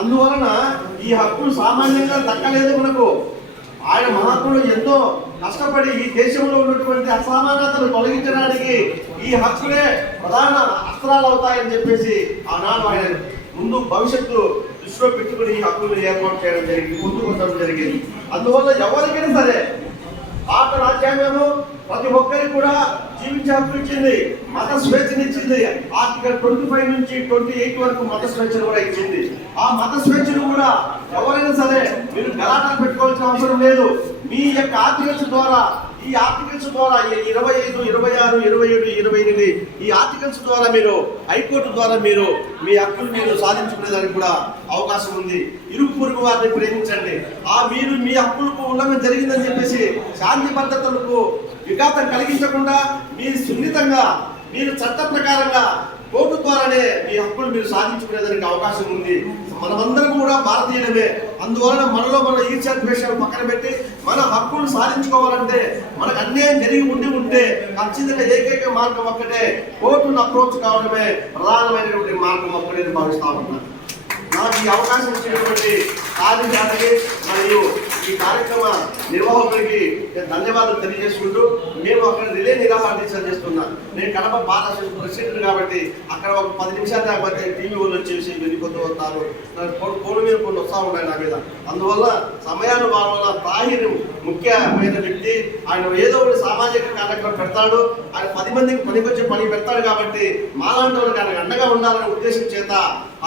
అందువలన ఈ హక్కులు సామాన్యంగా దక్కలేదు మనకు. ఆయన మహాత్ముడు ఎంతో కష్టపడి ఈ దేశంలో ఉన్నటువంటి అసమానతలు తొలగించడానికి ఈ హక్కులే ప్రధాన అస్త్రాలు అవుతాయని చెప్పేసి ఆనాడు ఆయన ముందు భవిష్యత్తు దృష్టిలో పెట్టుకుని ఈ హక్కులు ఏర్పాటు చేయడం జరిగింది, ముందుకు జరిగింది. అందువల్ల ఎవరికైనా సరే భారత రాజ్యాంగము ప్రతి ఒక్కరికి కూడా జీవించే హక్కు ఇచ్చింది, మత స్వేచ్ఛనిచ్చింది. ఆర్టికల్ 25 నుంచి 28 వరకు మత స్వేచ్ఛను కూడా ఇచ్చింది. ఆ మత స్వేచ్ఛను కూడా ఎవరైనా సరే మీరు గలాటాలు పెట్టుకోవాల్సిన అవసరం లేదు. మీ యొక్క ఆర్టికల్స్ ద్వారా, ఈ ఆర్టికల్స్ ద్వారా 25, 26, 27, 28 ఈ ఆర్టికల్స్ ద్వారా మీరు హైకోర్టు ద్వారా మీరు మీ హక్కులు మీరు సాధించుకునేదానికి కూడా అవకాశం ఉంది. ఇరుగు పొరుగు వారిని ప్రేమించండి. మీరు మీ హక్కులకు ఉల్లంఘన జరిగిందని చెప్పేసి శాంతి భద్రతలకు విఘాతం కలిగించకుండా మీరు సున్నితంగా మీరు చట్ట ప్రకారంగా కోర్టు ద్వారానే మీ హక్కులు మీరు సాధించుకునేదానికి అవకాశం ఉంది. మనమందరం కూడా భారతీయులమే. అందువలన మనలో మన ఈర్ష్యాద్వేషాలు పక్కన పెట్టి మన హక్కులు సాధించుకోవాలంటే మనకు అన్యాయం జరిగి ఉంటే ఖచ్చితంగా ఏకైక మార్గం ఒక్కటే కోర్టును అప్రోచ్ కావడమే ప్రధానమైనటువంటి మార్గం ఒక్కటే భావిస్తా ఉన్నాను. నాకు ఈ అవకాశం ఇచ్చినటువంటి కార్యశాలకి మరియు ఈ కార్యక్రమ నిర్వాహకులకి నేను ధన్యవాదాలు తెలియజేసుకుంటూ, మేము అక్కడ రిలే నిరాహార దీక్ష చేస్తున్నాను. నేను కడప బార్ అసోసియేషన్ ప్రెసిడెంట్ కాబట్టి అక్కడ ఒక 10 నిమిషాలు కాకపోతే టీవీ వాళ్ళు వచ్చేసి వెళ్ళిపోతూ వస్తారు, ఫోన్ మీద కొన్ని వస్తూ ఉన్నాయి నా మీద. అందువల్ల సమయానుభావంలో తాహిర్ ముఖ్యమైన వ్యక్తి. ఆయన ఏదో ఒకటి సామాజిక కార్యక్రమం పెడతాడు. ఆయన 10 మందికి పనికొచ్చే పని పెడతాడు కాబట్టి మాలాంటి వాళ్ళకి ఆయన అండగా ఉండాలనే ఉద్దేశం చేత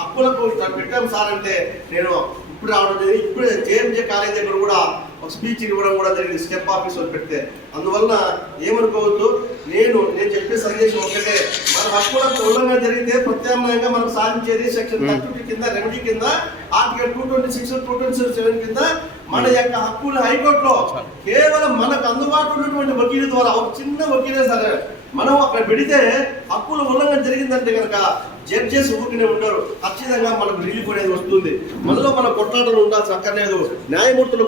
హక్కులకు పెట్టాం సార్ అంటే నేను ఇప్పుడు రావడం జరిగింది. ఇప్పుడు జేఎంజే కాలేజ్ దగ్గర కూడా ఒక స్పీచ్ ఇవ్వడం కూడా జరిగింది, స్టెప్ ఆఫీసర్ పెడితే. అందువల్ల ఏమనుకోవద్దు, నేను చెప్పే సందేశం ఒకటే, మన హక్కులకు ఉల్లంఘన జరిగితే ప్రత్యామ్నాయంగా మనం సాధించేది సెక్షన్ 32 కింద రెమెడీ కింద ఆర్టికల్ 226, 227 కింద మన యొక్క హక్కులు హైకోర్టులో కేవలం మనకు అందుబాటులో ఉన్నటువంటి వకీలు ద్వారా, ఒక చిన్న వకీలే సరే మనం అక్కడ పెడితే హక్కుల ఉల్లంఘన జరిగిందంటే కనుక జడ్జెస్ ఊరికనే ఉండరు, ఖచ్చితంగా మనకు రిలీఫ్ అనేది వస్తుంది. మనలో మన కొట్లాటలు ఉండాల్సిన అక్కర్లేదు. న్యాయమూర్తులు